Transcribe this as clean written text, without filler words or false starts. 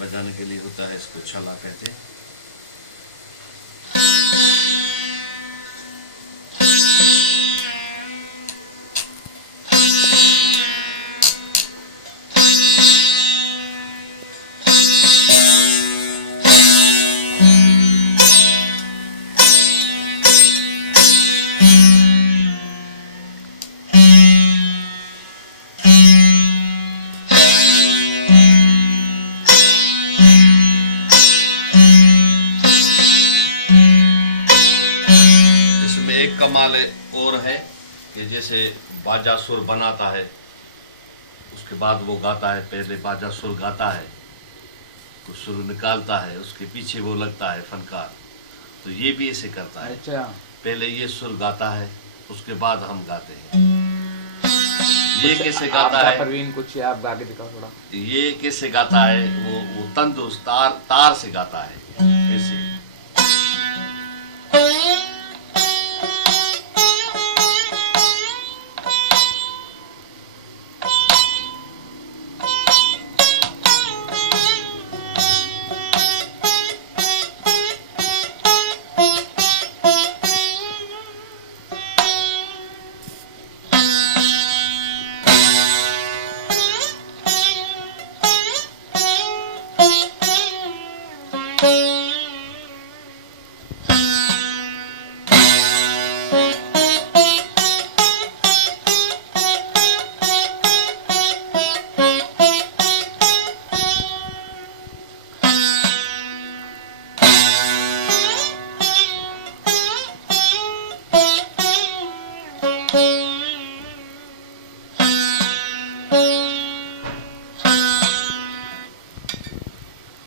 बजाने के लिए होता है, इसको छाला कहते हैं। एक कमाल और है कि जैसे बाजा सुर बनाता है, उसके बाद वो गाता है। पहले बाजा सुर गाता है, कुछ सुर निकालता है, उसके पीछे वो लगता है फनकार। तो ये भी ऐसे करता है। अच्छा, पहले ये सुर गाता है, उसके बाद हम गाते हैं। ये कैसे गाता है? परवीन कुछ आप गा के दिखाओ थोड़ा। ये कैसे गाता है? वो तंदुरुस्त तार से गाता है ऐसे।